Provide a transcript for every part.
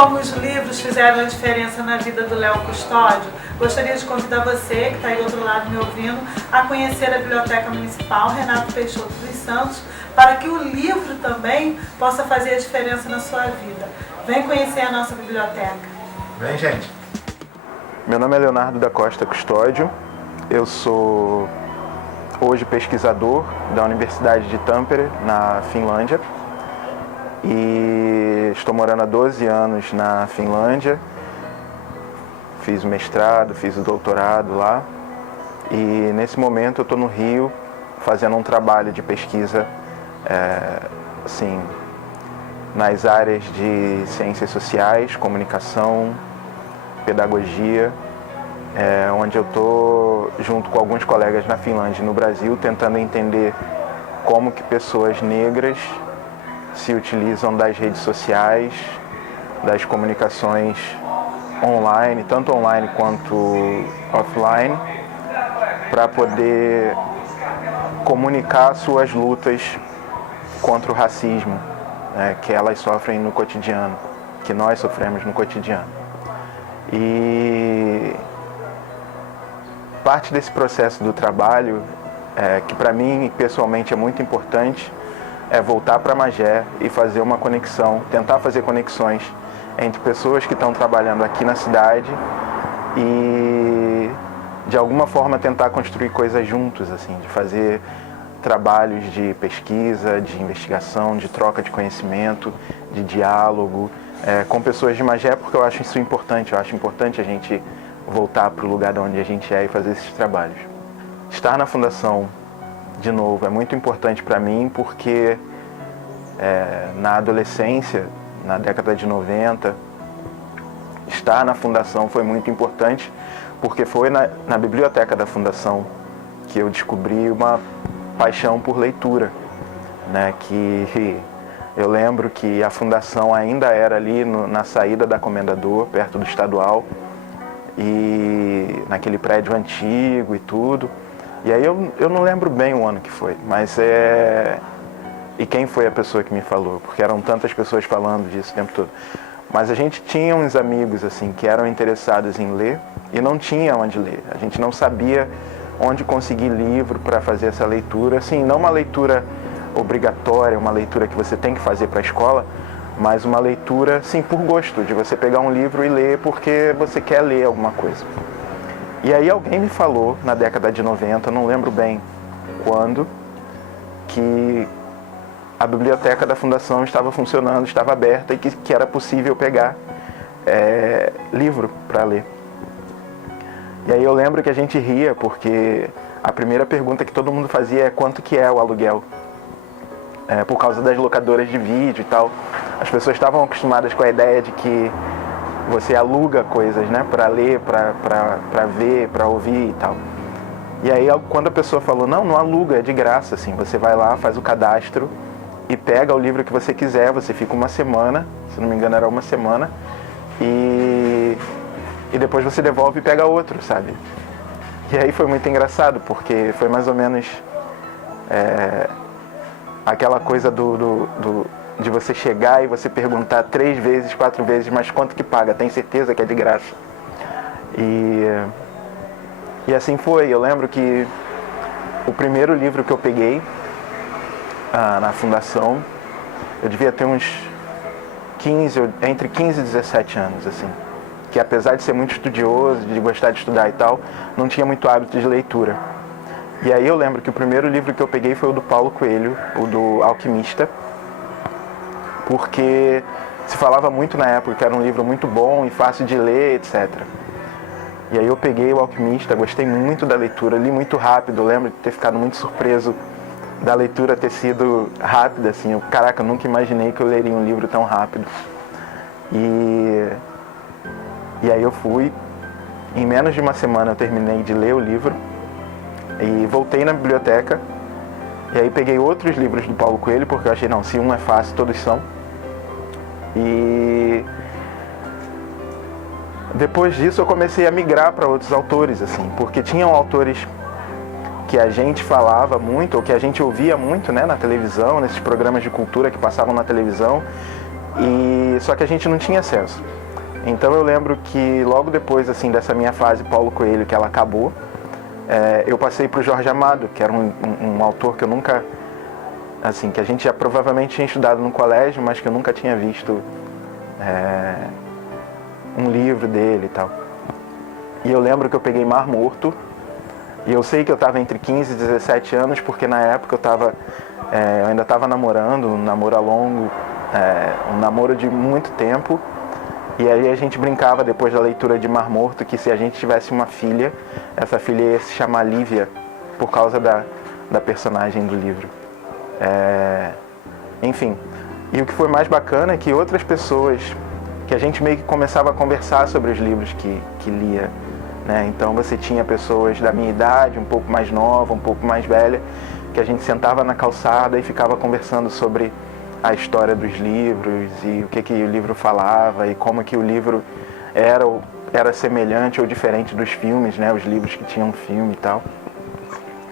como os livros fizeram a diferença na vida do Léo Custódio, gostaria de convidar você, que está aí do outro lado me ouvindo, a conhecer a Biblioteca Municipal Renato Peixoto dos Santos, para que o livro também possa fazer a diferença na sua vida. Vem conhecer a nossa biblioteca. Vem, gente. Meu nome é Leonardo da Costa Custódio, eu sou hoje pesquisador da Universidade de Tampere, na Finlândia, e estou morando há 12 anos na Finlândia, fiz o mestrado, fiz o doutorado lá, e nesse momento eu estou no Rio fazendo um trabalho de pesquisa assim, nas áreas de ciências sociais, comunicação, pedagogia, onde eu estou junto com alguns colegas na Finlândia e no Brasil tentando entender como que pessoas negras se utilizam das redes sociais, das comunicações online, tanto online quanto offline, para poder comunicar suas lutas contra o racismo, que elas sofrem no cotidiano, que nós sofremos no cotidiano. E parte desse processo do trabalho, que para mim pessoalmente é muito importante, é voltar para Magé e fazer uma conexão, tentar fazer conexões entre pessoas que estão trabalhando aqui na cidade e de alguma forma tentar construir coisas juntos, assim, de fazer trabalhos de pesquisa, de investigação, de troca de conhecimento, de diálogo com pessoas de Magé, porque eu acho isso importante. Eu acho importante a gente voltar para o lugar de onde a gente é e fazer esses trabalhos. Estar na Fundação, de novo, é muito importante para mim, porque na adolescência, na década de 90, estar na Fundação foi muito importante, porque foi na biblioteca da Fundação que eu descobri uma paixão por leitura, né? Que eu lembro que a Fundação ainda era ali na saída da Comendador, perto do Estadual, e naquele prédio antigo e tudo. E aí eu não lembro bem o ano que foi, mas e quem foi a pessoa que me falou, porque eram tantas pessoas falando disso o tempo todo. Mas a gente tinha uns amigos assim que eram interessados em ler e não tinha onde ler. A gente não sabia onde conseguir livro para fazer essa leitura, assim, não uma leitura obrigatória, uma leitura que você tem que fazer para a escola, mas uma leitura, sim, por gosto, de você pegar um livro e ler porque você quer ler alguma coisa. E aí alguém me falou, na década de 90, não lembro bem quando, que a biblioteca da Fundação estava funcionando, estava aberta e que era possível pegar livro para ler. E aí eu lembro que a gente ria, porque a primeira pergunta que todo mundo fazia é quanto que é o aluguel. Por causa das locadoras de vídeo e tal. As pessoas estavam acostumadas com a ideia de que você aluga coisas, né, para ler, para ver, para ouvir e tal. E aí quando a pessoa falou, não aluga, é de graça, assim, você vai lá, faz o cadastro e pega o livro que você quiser, você fica uma semana, se não me engano era uma semana, e depois você devolve e pega outro, sabe? E aí foi muito engraçado, porque foi mais ou menos aquela coisa de você chegar e você perguntar 3 vezes, 4 vezes, mas quanto que paga? Tem certeza que é de graça? E assim foi. Eu lembro que o primeiro livro que eu peguei na Fundação, eu devia ter uns entre 15 e 17 anos, assim. Que apesar de ser muito estudioso, de gostar de estudar e tal, não tinha muito hábito de leitura. E aí eu lembro que o primeiro livro que eu peguei foi o do Paulo Coelho, o do Alquimista, porque se falava muito na época que era um livro muito bom e fácil de ler, etc. E aí eu peguei o Alquimista, gostei muito da leitura, li muito rápido, eu lembro de ter ficado muito surpreso da leitura ter sido rápida, assim. Caraca, eu nunca imaginei que eu leria um livro tão rápido. E aí eu fui, em menos de uma semana eu terminei de ler o livro e voltei na biblioteca e aí peguei outros livros do Paulo Coelho, porque eu achei, não, se um é fácil, todos são. E depois disso eu comecei a migrar para outros autores, assim, porque tinham autores que a gente falava muito, ou que a gente ouvia muito, né, na televisão, nesses programas de cultura que passavam na televisão, E só que a gente não tinha acesso. Então eu lembro que logo depois assim dessa minha fase Paulo Coelho, que ela acabou, eu passei para o Jorge Amado, que era um autor que eu nunca, assim, que a gente já provavelmente tinha estudado no colégio, mas que eu nunca tinha visto um livro dele e tal. E eu lembro que eu peguei Mar Morto, e eu sei que eu estava entre 15 e 17 anos, porque na época eu ainda estava namorando, um namoro a longo, um namoro de muito tempo. E aí a gente brincava depois da leitura de Mar Morto que se a gente tivesse uma filha, essa filha ia se chamar Lívia, por causa da personagem do livro. Enfim, e o que foi mais bacana é que outras pessoas, que a gente meio que começava a conversar sobre os livros que lia, né? Então você tinha pessoas da minha idade, um pouco mais nova, um pouco mais velha, que a gente sentava na calçada e ficava conversando sobre a história dos livros e o que o livro falava e como que o livro era semelhante ou diferente dos filmes, né? Os livros que tinham filme e tal.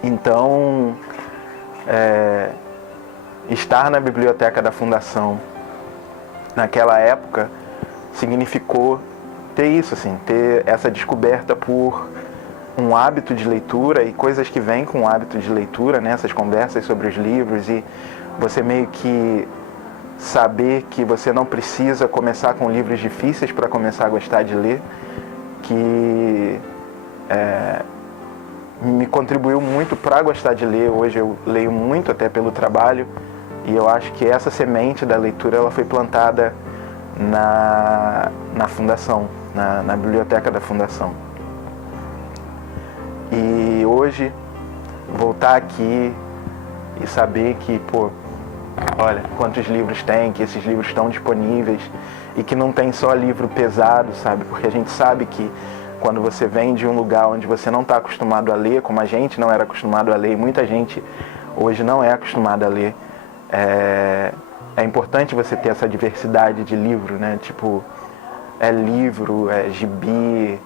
Então, estar na biblioteca da Fundação naquela época significou ter isso, assim, ter essa descoberta por um hábito de leitura e coisas que vêm com o hábito de leitura, né? Essas conversas sobre os livros e você meio que saber que você não precisa começar com livros difíceis para começar a gostar de ler, que me contribuiu muito para gostar de ler. Hoje eu leio muito até pelo trabalho e eu acho que essa semente da leitura ela foi plantada na Fundação, na biblioteca da Fundação. E hoje voltar aqui e saber que, olha quantos livros tem, que esses livros estão disponíveis e que não tem só livro pesado, sabe? Porque a gente sabe que quando você vem de um lugar onde você não está acostumado a ler, como a gente não era acostumado a ler, e muita gente hoje não é acostumada a ler, é importante você ter essa diversidade de livro, né? Tipo, livro, gibi,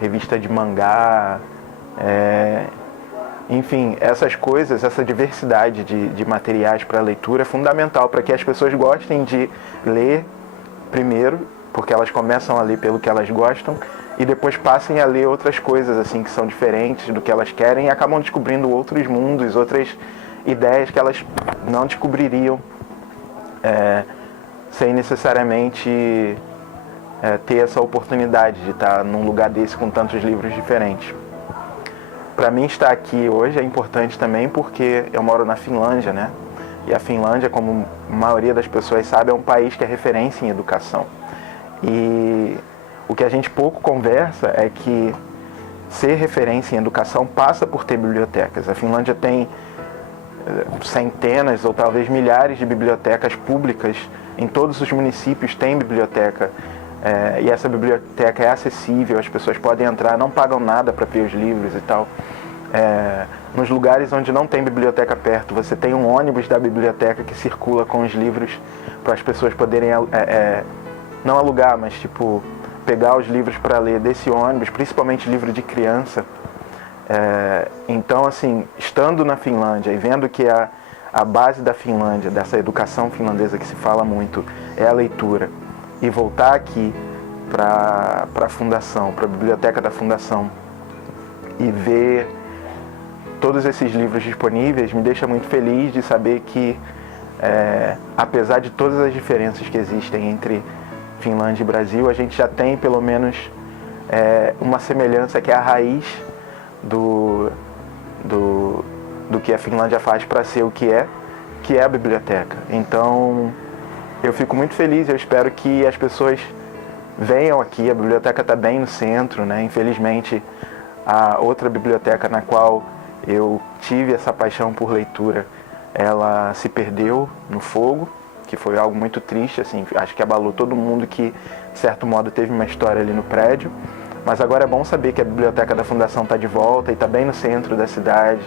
revista de mangá, enfim, essas coisas, essa diversidade de materiais para leitura é fundamental para que as pessoas gostem de ler primeiro, porque elas começam a ler pelo que elas gostam, e depois passem a ler outras coisas assim que são diferentes do que elas querem e acabam descobrindo outros mundos, outras ideias que elas não descobririam sem necessariamente ter essa oportunidade de estar num lugar desse com tantos livros diferentes. Para mim estar aqui hoje é importante também porque eu moro na Finlândia, né? E a Finlândia, como a maioria das pessoas sabe, é um país que é referência em educação. E o que a gente pouco conversa é que ser referência em educação passa por ter bibliotecas. A Finlândia tem centenas ou talvez milhares de bibliotecas públicas. Em todos os municípios tem biblioteca. E essa biblioteca é acessível, as pessoas podem entrar, não pagam nada para ver os livros e tal. Nos lugares onde não tem biblioteca perto, você tem um ônibus da biblioteca que circula com os livros para as pessoas poderem, não alugar, mas tipo, pegar os livros para ler desse ônibus, principalmente livro de criança. Então, assim, estando na Finlândia e vendo que a base da Finlândia, dessa educação finlandesa que se fala muito, é a leitura, e voltar aqui para a Fundação, para a biblioteca da Fundação e ver todos esses livros disponíveis me deixa muito feliz de saber que, apesar de todas as diferenças que existem entre Finlândia e Brasil, a gente já tem pelo menos uma semelhança que é a raiz do que a Finlândia faz para ser o que é a biblioteca. Então, eu fico muito feliz, eu espero que as pessoas venham aqui. A biblioteca está bem no centro, né? Infelizmente, a outra biblioteca na qual eu tive essa paixão por leitura, ela se perdeu no fogo, que foi algo muito triste, assim, acho que abalou todo mundo que, de certo modo, teve uma história ali no prédio. Mas agora é bom saber que a biblioteca da Fundação está de volta e está bem no centro da cidade,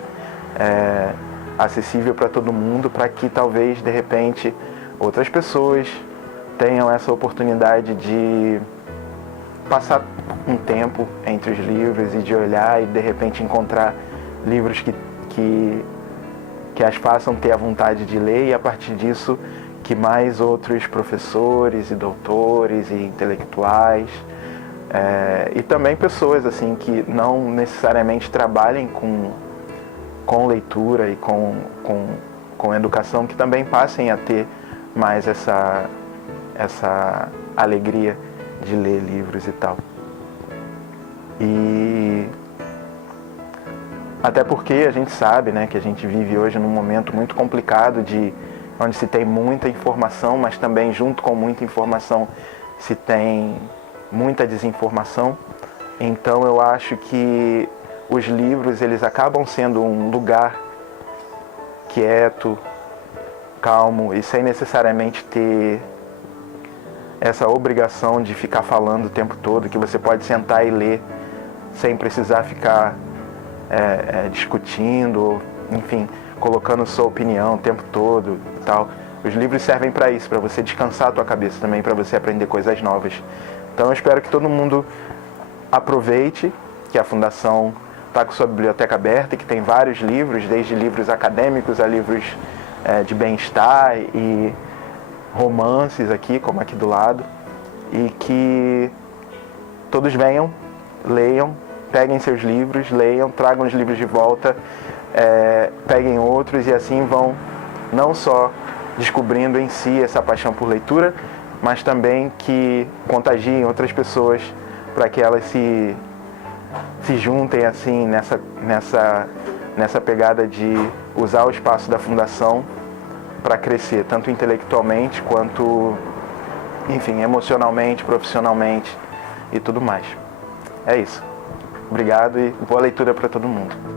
acessível para todo mundo, para que talvez, de repente, outras pessoas tenham essa oportunidade de passar um tempo entre os livros e de olhar e de repente encontrar livros que que as façam ter a vontade de ler e, a partir disso, que mais outros professores e doutores e intelectuais e também pessoas assim que não necessariamente trabalhem com leitura e com educação, que também passem a ter mais essa alegria de ler livros e tal. E até porque a gente sabe, né, que a gente vive hoje num momento muito complicado onde se tem muita informação, mas também junto com muita informação se tem muita desinformação. Então eu acho que os livros, eles acabam sendo um lugar quieto, calmo e sem necessariamente ter essa obrigação de ficar falando o tempo todo, que você pode sentar e ler sem precisar ficar discutindo, enfim, colocando sua opinião o tempo todo e tal. Os livros servem para isso, para você descansar a tua cabeça também, para você aprender coisas novas. Então eu espero que todo mundo aproveite que a Fundação está com sua biblioteca aberta e que tem vários livros, desde livros acadêmicos a livros de bem-estar e romances aqui, como aqui do lado, e que todos venham, leiam, peguem seus livros, leiam, tragam os livros de volta, peguem outros e assim vão não só descobrindo em si essa paixão por leitura, mas também que contagiem outras pessoas para que elas se juntem assim nessa pegada de usar o espaço da Fundação para crescer, tanto intelectualmente quanto, enfim, emocionalmente, profissionalmente e tudo mais. É isso. Obrigado e boa leitura para todo mundo.